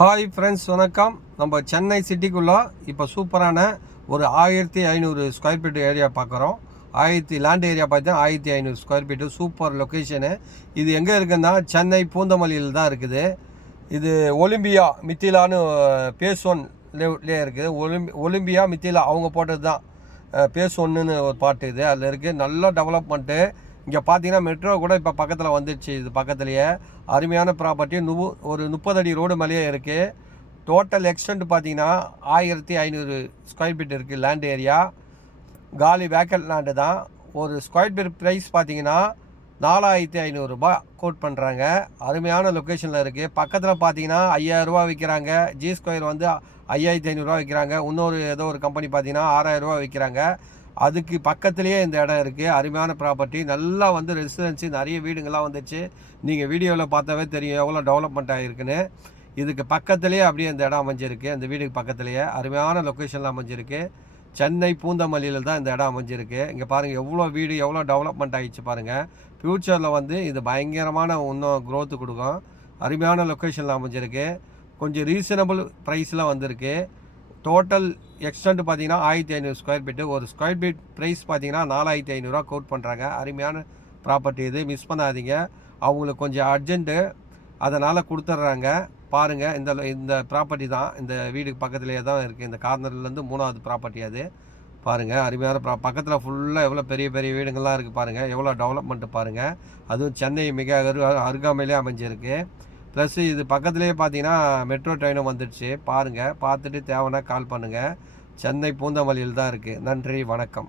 Hi friends, வணக்கம். நம்ம சென்னை சிட்டிக்குள்ளே இப்போ சூப்பரான ஒரு 1500 ஸ்கொயர் ஃபீட் ஏரியா பார்க்குறோம். லேண்ட் ஏரியா பார்த்தீங்கன்னா 1500 ஸ்கொயர் ஃபீட்டு, சூப்பர் லொக்கேஷனு. இது எங்கே இருக்குன்னா சென்னை பூந்தமல்லியில் தான் இருக்குது. இது ஒலிம்பியா மித்திலான்னு பேஸ் ஒன்லேயே இருக்குது. ஒலிம்பியா மித்திலா அவங்க போட்டது தான். பேஸ் ஒன்றுன்னு ஒரு பாட்டு இது அதில் இருக்குது. நல்ல டெவலப்மெண்ட்டு. இங்கே பார்த்தீங்கன்னா மெட்ரோ கூட இப்போ பக்கத்தில் வந்துடுச்சு. இது பக்கத்துலேயே அருமையான ப்ராப்பர்ட்டி. ஒரு 30 அடி ரோடு மேலேயே இருக்குது. டோட்டல் எக்ஸ்டெண்ட் பார்த்தீங்கன்னா 1500 ஸ்கொயர் ஃபீட் இருக்குது. லேண்ட் ஏரியா காலி வேக்கல் லேண்டு தான். ஒரு ஸ்கொயர் ஃபீட் ப்ரைஸ் பார்த்தீங்கன்னா 4500 ரூபா கோட் பண்ணுறாங்க. அருமையான லொக்கேஷனில் இருக்குது. பக்கத்தில் பார்த்தீங்கன்னா 5000 ரூபா விற்கிறாங்க. ஜி ஸ்கொயர் வந்து 5500 விற்கிறாங்க. இன்னொரு ஏதோ ஒரு கம்பெனி பார்த்தீங்கன்னா 6000 ரூபா விற்கிறாங்க. அதுக்கு பக்கத்துலேயே இந்த இடம் இருக்குது. அருமையான ப்ராப்பர்ட்டி. நல்லா வந்து ரெசிடென்சி, நிறைய வீடுங்கள்லாம் வந்துச்சு. நீங்கள் வீடியோவில் பார்த்தாவே தெரியும் எவ்வளோ டெவலப்மெண்ட் ஆகிருக்குன்னு. இதுக்கு பக்கத்துலேயே அப்படியே இந்த இடம் அமைஞ்சிருக்கு. அந்த வீடுக்கு பக்கத்துலேயே அருமையான லொக்கேஷனில் அமைஞ்சிருக்கு. சென்னை பூந்தமல்லியில் தான் இந்த இடம் அமைஞ்சிருக்கு. இங்கே பாருங்கள் எவ்வளோ வீடு, எவ்வளோ டெவலப்மெண்ட் ஆகிடுச்சு பாருங்கள். ஃப்யூச்சரில் வந்து இது பயங்கரமான இன்னும் க்ரோத்து கொடுக்கும். அருமையான லொக்கேஷனில் அமைஞ்சிருக்கு. கொஞ்சம் ரீசனபிள் ப்ரைஸில் வந்திருக்கு. டோட்டல் எக்ஸ்டெண்ட் பார்த்தீங்கன்னா 1500 ஸ்கொயர் ஃபீட்டு. ஒரு ஸ்கொயர் ஃபீட் ப்ரைஸ் பார்த்தீங்கன்னா 4500 கோட் பண்ணுறாங்க. அருமையான ப்ராப்பர்ட்டி இது, மிஸ் பண்ணாதீங்க. அவங்களுக்கு கொஞ்சம் அர்ஜென்ட்டு, அதனால் கொடுத்துட்றாங்க. பாருங்கள், இந்த ப்ராப்பர்ட்டி தான் இந்த வீடுக்கு பக்கத்துலேயே தான் இருக்குது. இந்த கார்னர்லேருந்து 3வது ப்ராப்பர்ட்டி அது. பாருங்கள், அருமையான பக்கத்தில் ஃபுல்லாக எவ்வளோ பெரிய பெரிய வீடுங்கள்லாம் இருக்குது பாருங்கள். எவ்வளோ டெவலப்மெண்ட்டு பாருங்கள். அதுவும் சென்னை மிக அருகாமையிலே அமைஞ்சிருக்கு. ப்ளஸ் இது பக்கத்துலேயே பார்த்தீங்கன்னா மெட்ரோ ட்ரெயினும் வந்துடுச்சு. பாருங்கள், பார்த்துட்டு தேவைன்னா கால் பண்ணுங்கள். சென்னை பூந்தமல்லியில் தான் இருக்குது. நன்றி, வணக்கம்.